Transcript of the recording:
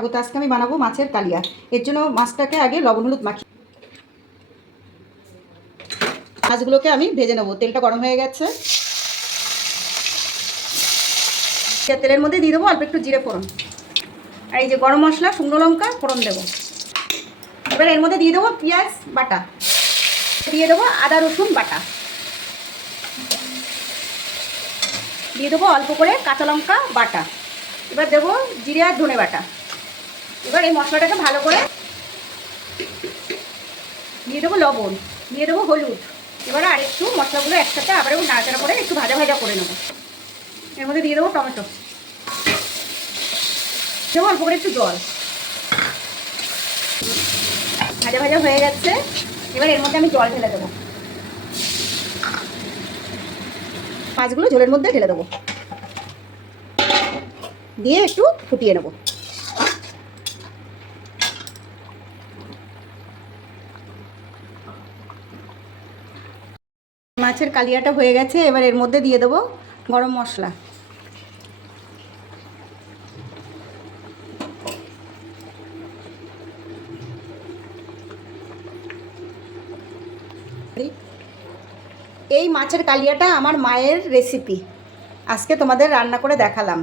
স্বাগত। আজকে আমি বানাবো মাছের কালিয়া। এর জন্য মাছটাকে আগে লবণ হলুদ মাখি। মাছগুলোকে আমি ভেজে নেবো। তেলটা গরম হয়ে গেছে, তেলের মধ্যে দিয়ে দেবো অল্প একটু জিরে ফোড়ন, আর এই যে গরম মশলা, শুকনো লঙ্কা ফোড়ন দেবো। এবার এর মধ্যে দিয়ে দেবো পেঁয়াজ বাটা, দিয়ে দেবো আদা রসুন বাটা, দিয়ে দেবো অল্প করে কাঁচা লঙ্কা বাটা। এবার দেবো জিরে আর ধনে বাটা। এবার এই মশলাটাকে ভালো করে দিয়ে দেবো লবণ, দিয়ে দেবো হলুদ। এবার আর একটু মশলাগুলো একসাথে আবার নাড়াচাড়া করে একটু ভাজা ভাজা করে নেবো। এর মধ্যে দিয়ে দেবো টমেটো, দেবো অল্প করে একটু জল। ভাজা ভাজা হয়ে গেছে, এবার এর মধ্যে আমি জল ঢেলে দেবো। মাছগুলো ঝোলের মধ্যে ঢেলে দেবো, দিয়ে একটু ফুটিয়ে নেবো। মাছের কালিয়াটা হয়ে গেছে, এবার এর মধ্যে দিয়ে দেবো গরম মশলা, এই মাছের কালিয়াটা আমার মায়ের রেসিপি, আজকে তোমাদের রান্না করে দেখালাম।